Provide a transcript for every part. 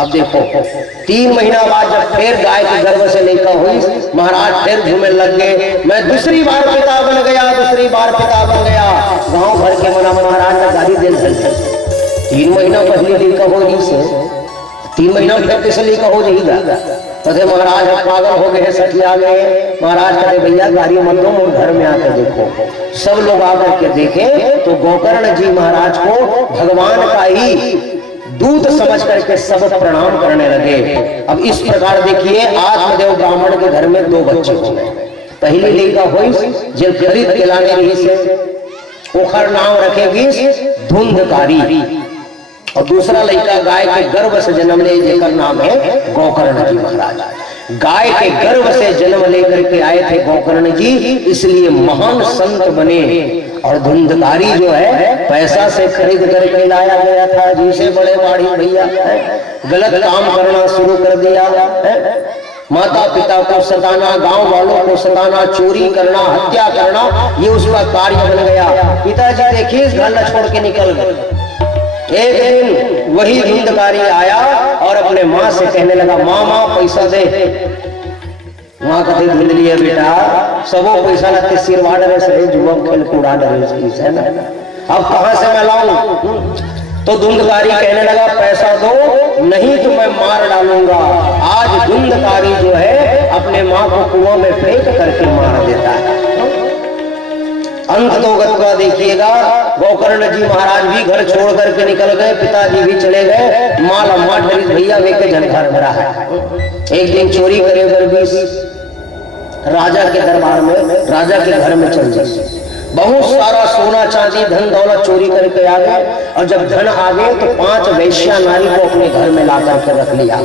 अब देखो 3 महीना बाद जब फिर गाय के गर्भ से लड़का हुई, महाराज फिर घूमने लग गए। मैं दूसरी बार पिता बन गया, दूसरी बार पिता बन गया। गांव भर के मना महाराज ने गाली दे दी। 3 महीना पहले लड़का हो रही से 3 महीना फिर किस लड़का हो जाएगा। कहते महाराज पागल हो गए, सठिया गए। महाराज कहते भैया गाड़ी मत दो, और घर में आकर देखो। सब लोग आकर के देखे तो गोकर्ण जी महाराज को भगवान का ही दूत समझ करके सब प्रणाम करने लगे। अब इस प्रकार देखिए आत्मदेव ब्राह्मण के घर में 2 बच्चे हो गए। पहली लड़का हुई जो खरीद के लाने रही से ओखर नाम रखेगी धुंधकारी, और दूसरा लड़का गाय के गर्भ से जन्म ले जेकर नाम है गोकर्ण जी महाराज। गाय के गर्भ से जन्म लेकर के आए थे गोकर्ण जी, इसलिए महान संत बने। और धुंधकारी जो है पैसा से खरीद करके लाया गया था, जिसे बड़े बाड़ी भैया गलत काम करना शुरू कर दिया। माता पिता को सताना, गांव वालों को सताना, चोरी करना, हत्या करना, ये उसका कार्य बन गया। पिताजी देखिए इस घर छोड़ के निकल गए। एक दिन वही धुंधकारी आया और अपने माँ से कहने लगा माँ पैसा दे। माँ कहते धुंधली है बेटा, सबो पैसा लगते सिरवा डरे से जुबक खेल कूड़ा डरे है ना, अब कहाँ से मैं लाऊं। तो धुंधकारी कहने लगा पैसा दो नहीं तो मैं मार डालूंगा। आज धुंधकारी जो है अपने माँ को कुआं में फेंक करके मार देता है। अंत तो गतवा देखिएगा, गोकर्ण जी महाराज भी घर छोड़ करके निकल गए, पिताजी भी चले गए। माल अम्मा डरी भैया वे के घर भरा है। एक दिन चोरी करे बरबीस राजा के दरबार में, राजा के घर में चल गए। बहुत सारा सोना चांदी धन दौलत चोरी करके आ गए, और जब धन आ गए तो 5 वैश्या नारी को अपने घर में ला करके रख लिया।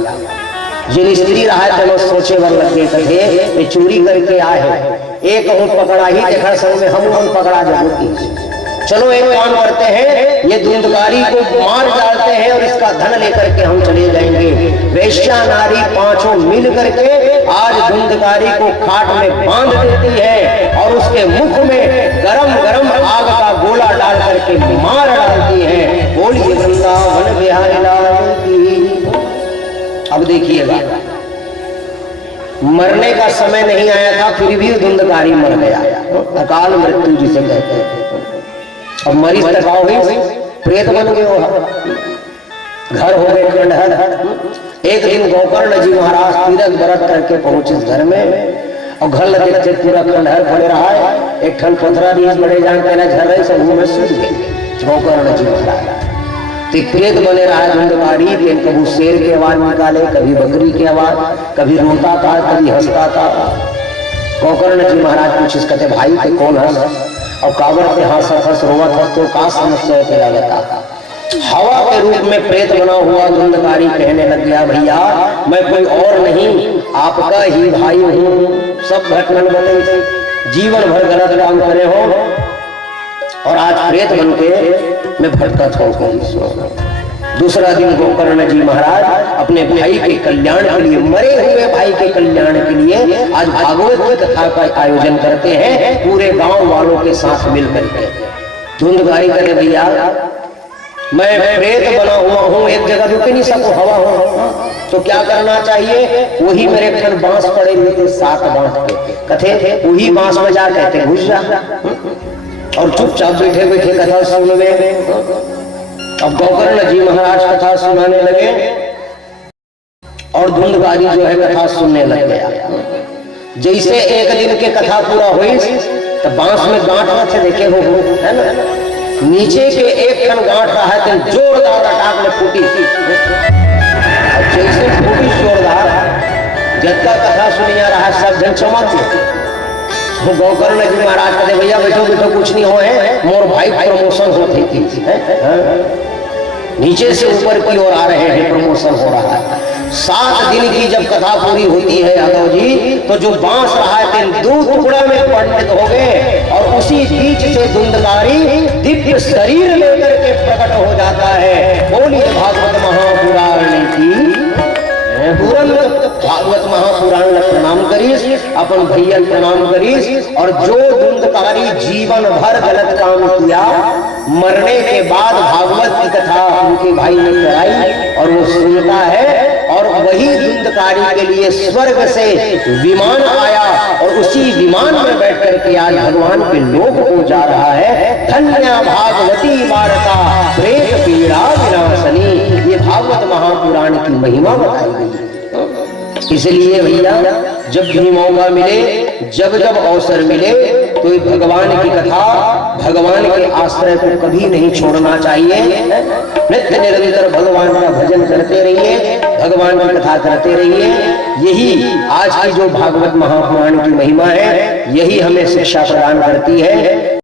जिन स्त्री रहा चलो सोचे वर लगे कहे चोरी करके आए हैं, एक ऊँट पकड़ा ही देखा संग में हम पकड़ा जरूर। चलो एक काम करते हैं, ये धुंधकारी को मार डालते हैं और इसका धन लेकर के हम चले जाएंगे। वैश्या नारी 5 मिल करके आज धुंधकारी को खाट में बांध देती है और उसके मुख में गरम गरम आग का गोला डाल करके मार डालती है। बोलिए वृंदावन बिहारी लाल की। अब देखिएगा मरने का समय नहीं आया था, फिर भी धुंधकारी मर गया, अकाल मृत्यु जिसे कहते हैं। अब मरीज तकाओ हुई प्रेत बन गए, घर हो गए खंडहर। एक दिन गोकर्ण जी महाराज तीरथ व्रत करके पहुंचे घर में, और घर लगे थे पूरा खंडहर पड़े रहा है। एक ठन पथरा बीज बड़े जान कहना झर रहे सब में सूझ गए। गोकर्ण जी महाराज प्रेत बने रहा धुंधकारी, कभी शेर की आवाज निकाले, कभी बकरी की आवाज, कभी रोता था, कभी हंसता था। गोकर्ण जी महाराज पूछे कहते भाई के कौन हंस, और काबर के हंस रोवत हंस तो का समस्या है लगता। हवा के रूप में प्रेत बना हुआ धुंधकारी कहने लग गया भैया मैं कोई और नहीं आपका ही भाई हूँ। सब घटना बने जीवन भर गलत काम करे हो और आज प्रेत बन के मैं भटकत हो। दूसरा दिन गोकर्ण जी महाराज अपने भाई के कल्याण के लिए, मरे हुए भाई के कल्याण के लिए आज भागवत की कथा का आयोजन करते हैं पूरे गांव वालों के साथ मिलकर के। धुंधकारी कहते भैया मैं प्रेत बना हुआ हूँ, एक जगह रुक नहीं सकूं, हवा हो तो क्या करना चाहिए। वही मेरे खन बांस पड़े हुए थे 7 बांस के, कथे वही बांस में जा कहते घुस जा और चुपचाप बैठे बैठे कथा सुन ले। अब गोकर्ण जी महाराज कथा सुनाने लगे और धुंधकारी जो है कथा सुनने लग गया। जैसे एक दिन के कथा पूरा हुई तो बांस में गांठ रखे देखे हो है ना, नीचे के एक खन गांठ रहा है तो जोरदार अटाक में फूटी। जैसे फूटी जोरदार, जब तक कथा सुनिया रहा सब जन चमक। गोकर्ण जी महाराज कहते भैया बैठो बैठो कुछ नहीं हो है, मोर भाई प्रमोशन होती थी। नीचे से ऊपर की ओर आ रहे हैं, प्रमोशन हो रहा है। 7 दिन की जब कथा पूरी होती है यादव जी तो जो बांस रहा है 2 टुकड़ा में परिणत हो गए और उसी बीच से धुंधकारी दिव्य शरीर लेकर के प्रकट हो जाता है। बोलिए भागवत महापुराण की। भागवत महापुराण में प्रणाम करीस, अपन भैया प्रणाम करीस। और जो धुंधकारी जीवन भर गलत काम किया, मरने के बाद भागवत की कथा उनके भाई ने कराई और वो सुनता है वही धुंधकारी के लिए स्वर्ग से विमान आया और उसी विमान में बैठ करके आज भगवान के लोक को जा रहा है। धन्य भागवती वार्ता प्रेत पीड़ा विनाशनी, ये भागवत महापुराण की महिमा बताई गई है। इसलिए भैया जब भी मौका मिले, जब जब अवसर मिले, तो भगवान की कथा, भगवान के आश्रय को कभी नहीं छोड़ना चाहिए। नित्य निरंतर भगवान का भजन करते रहिए, भगवान की कथा करते रहिए। यही आज की जो भागवत महापुराण की महिमा है, यही हमें शिक्षा प्रदान करती है।